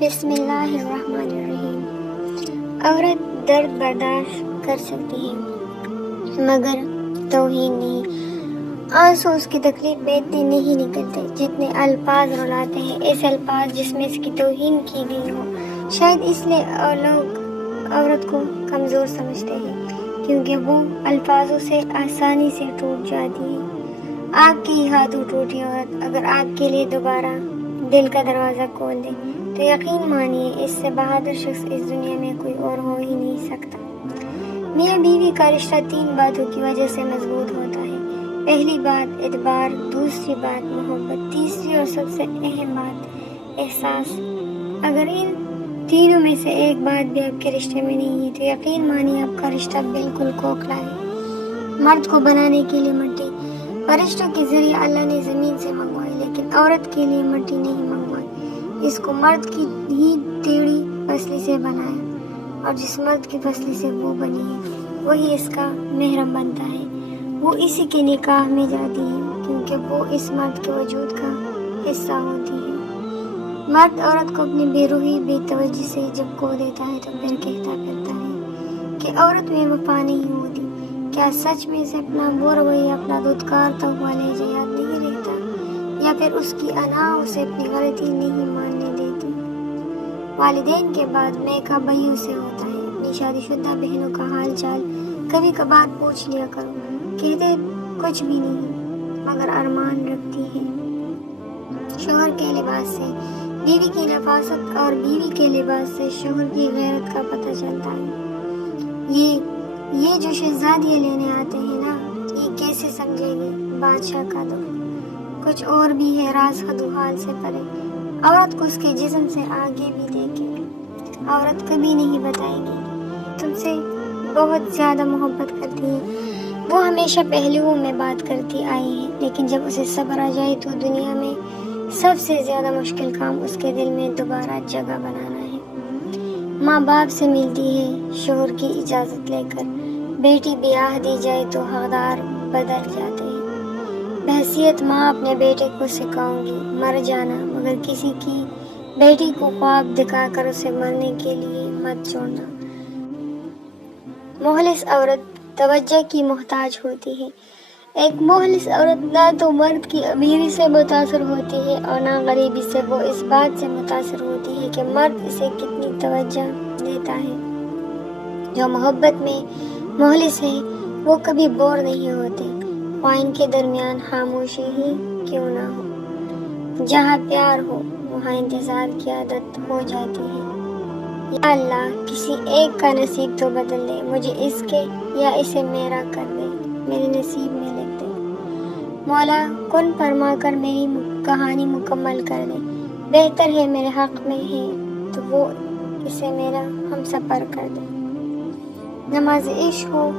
بسم اللہ الرحمن الرحیم۔ عورت درد برداشت کر سکتی ہے مگر توہین نہیں۔ آنسو اس کی تکلیف میں اتنے نہیں نکلتے جتنے الفاظ رلاتے ہیں، ایسے الفاظ جس میں اس کی توہین کی گئی ہو۔ شاید اس لیے لوگ عورت کو کمزور سمجھتے ہیں کیونکہ وہ الفاظوں سے آسانی سے ٹوٹ جاتی ہے۔ آپ کے ہاتھوں ٹوٹی عورت اگر آپ کے لیے دوبارہ دل کا دروازہ کھول دے تو یقین مانیے اس سے بہادر شخص اس دنیا میں کوئی اور ہو ہی نہیں سکتا۔ میاں بیوی کا رشتہ 3 باتوں کی وجہ سے مضبوط ہوتا ہے۔ پہلی بات اعتبار، دوسری بات محبت، تیسری اور سب سے اہم بات احساس۔ اگر ان تینوں میں سے ایک بات بھی آپ کے رشتے میں نہیں ہے تو یقین مانیے آپ کا رشتہ بالکل کھوکھلا ہے۔ مرد کو بنانے کے لیے مٹی فرشتوں کے ذریعے اللہ نے زمین سے منگوائی، لیکن عورت کے لیے مٹی نہیں منگوائی، اس کو مرد کی ہی ٹیڑھی پسلی سے بنایا، اور جس مرد کی پسلی سے وہ بنی ہے وہی اس کا محرم بنتا ہے۔ وہ اسی کے نکاح میں جاتی ہے کیونکہ وہ اس مرد کے وجود کا حصہ ہوتی ہے۔ مرد عورت کو اپنی بے روحی بے توجہی سے جب کھو دیتا ہے تو پھر کہتا پھرتا ہے کہ عورت میں وفا نہیں ہوتی۔ کیا سچ میں سے اپنا وہ رویہ، اپنا دھتکارتا ہوا لہجہ یاد نہیں رہتا، یا پھر اس کی انا اسے اپنی غلطی نہیں ماننے دیتی؟ والدین کے بعد میکا بھائیوں سے ہوتا ہے۔ اپنی شادی شدہ بہنوں کا حال چال کبھی کبھار پوچھ لیا کرو، کہتے کچھ بھی نہیں مگر ارمان رکھتی ہے۔ شوہر کے لباس سے بیوی کی نفاست اور بیوی کے لباس سے شوہر کی غیرت کا پتہ چلتا ہے۔ یہ جو شہزادیاں لینے آتے ہیں نا، یہ کیسے سمجھے گی بادشاہ کا دو؟ کچھ اور بھی ہے راز حد و حال سے پرے۔ عورت کو اس کے جسم سے آگے بھی دیکھے، عورت کبھی نہیں بتائے گی تم سے بہت زیادہ محبت کرتی ہے۔ وہ ہمیشہ پہلوؤں میں بات کرتی آئی ہے، لیکن جب اسے صبر آ جائے تو دنیا میں سب سے زیادہ مشکل کام اس کے دل میں دوبارہ جگہ بنانا ہے۔ ماں باپ سے ملتی ہے شوہر کی اجازت لے کر، بیٹی بیاہ دی جائے تو حقدار بدل جاتے ہیں۔ بحیثیت ماں اپنے بیٹے کو سکھاؤں گی مر جانا، مگر کسی کی بیٹی کو خواب دکھا کر اسے مرنے کے لیے مت چھوڑنا۔ مخلص عورت توجہ کی محتاج ہوتی ہے۔ ایک مخلص عورت نہ تو مرد کی امیری سے متاثر ہوتی ہے اور نہ غریبی سے۔ وہ اس بات سے متاثر ہوتی ہے کہ مرد اسے کتنی توجہ دیتا ہے۔ جو محبت میں مخلص ہے وہ کبھی بور نہیں ہوتے، خواہ ان کے درمیان خاموشی ہی کیوں نہ ہو۔ جہاں پیار ہو وہاں انتظار کی عادت ہو جاتی ہے۔ یا اللہ کسی ایک کا نصیب تو بدل دے، مجھے اس کے یا اسے میرا کر دے، میرے نصیب میں لکھ دے۔ مولا کن فرما کر میری کہانی مکمل کر دے، بہتر ہے میرے حق میں ہے تو وہ اسے میرا ہم سفر کر دے۔ نماز عشق ہو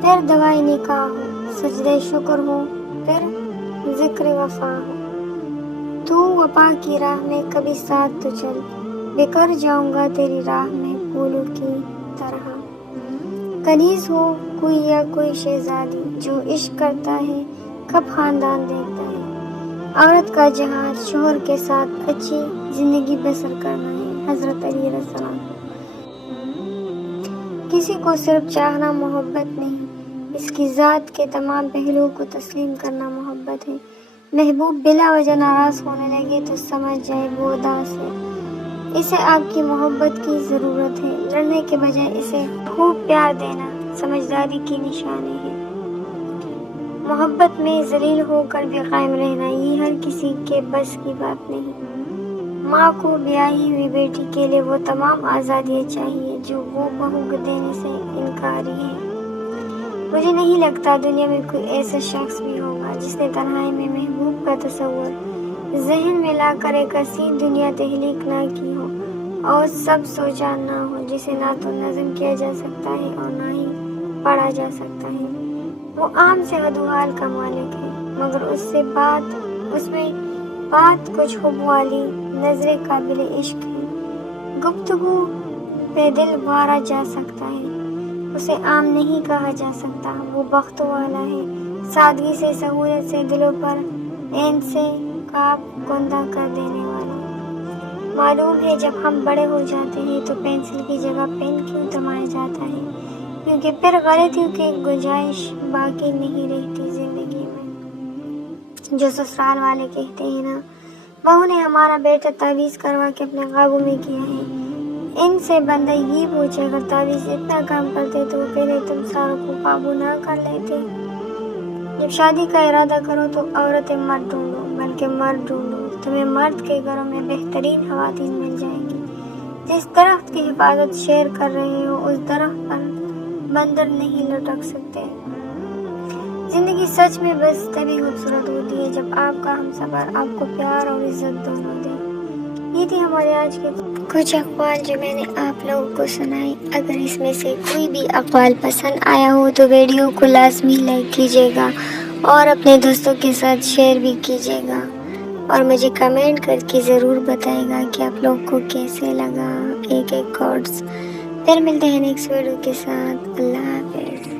پھر دعائے نکاح ہو، سجدہ شکر ہو پھر ذکر وفا ہو، تو وفا کی راہ میں کبھی ساتھ تو چل، بکھر جاؤں گا تیری راہ میں پھولوں کی طرح۔ کنیز ہو کوئی یا کوئی شہزادی، جو عشق کرتا ہے کب خاندان دیکھتا ہے۔ عورت کا جہاد شوہر کے ساتھ اچھی زندگی بسر کرنا ہے۔ حضرت علی علیہ السلام۔ کسی کو صرف چاہنا محبت نہیں، اس کی ذات کے تمام پہلوؤں کو تسلیم کرنا محبت ہے۔ محبوب بلا وجہ ناراض ہونے لگے تو سمجھ جائے وہ اداس ہے، اسے آپ کی محبت کی ضرورت ہے۔ لڑنے کے بجائے اسے خوب پیار دینا سمجھداری کی نشانی ہے۔ محبت میں ذلیل ہو کر بھی قائم رہنا یہ ہر کسی کے بس کی بات نہیں۔ ماں کو بیاہی ہوئی بیٹی کے لیے وہ تمام آزادیاں چاہیے جو وہ بہو کو دینے سے انکاری ہے۔ مجھے نہیں لگتا دنیا میں کوئی ایسا شخص بھی ہوگا جس نے تنہائی میں محبوب کا تصور ذہن میں لا کر ایک حسین دنیا تخلیق نہ کی ہو اور سب سوچا نہ ہو، جسے نہ تو نظم کیا جا سکتا ہے اور نہ ہی پڑھا جا سکتا ہے۔ وہ عام سے حد و حال کا مالک ہے مگر اس میں بات کچھ حب والی، نظر قابل عشق ہے۔ گفتگو پہ دل مارا جا سکتا ہے، اسے عام نہیں کہا جا سکتا۔ وہ بخت والا ہے، سادگی سے، سہولت سے، دلوں پر عین سے کاپ کندہ کر دینے والا۔ معلوم ہے جب ہم بڑے ہو جاتے ہیں تو پینسل کی جگہ پین کیوں تھمایا جاتا ہے، کیونکہ پھر غلطیوں کی گنجائش باقی نہیں رہتی زندگی میں۔ جو سسرال والے کہتے ہیں نا، بہو نے ہمارا بیٹا تعویذ کروا کے اپنے قابو میں کیا ہے، ان سے بندہ یہ پوچھے اگر تعویذ اتنا کام کرتے تو پہلے تم ساروں کو قابو نہ کر لیتے۔ جب شادی کا ارادہ کرو تو عورتیں مت ڈھونڈو بلکہ مرد ڈھونڈو، تمہیں مرد کے گھروں میں بہترین خواتین مل جائیں گی۔ جس درخت کی حفاظت شیر کر رہے ہو اس درخت پر بندر نہیں لٹک سکتے۔ زندگی سچ میں بس تبھی خوبصورت ہوتی ہے جب آپ کا ہمسفر آپ کو پیار اور عزت دونوں دے۔ یہ تھی ہمارے آج کے کچھ اقوال جو میں نے آپ لوگوں کو سنائی۔ اگر اس میں سے کوئی بھی اقوال پسند آیا ہو تو ویڈیو کو لازمی لائک کیجیے گا اور اپنے دوستوں کے ساتھ شیئر بھی کیجیے گا، اور مجھے کمنٹ کر کے ضرور بتائے گا کہ آپ لوگوں کو کیسے لگا ایک ایک کوٹس۔ پھر ملتے ہیں نیکسٹ ویڈیو کے ساتھ۔ اللہ حافظ۔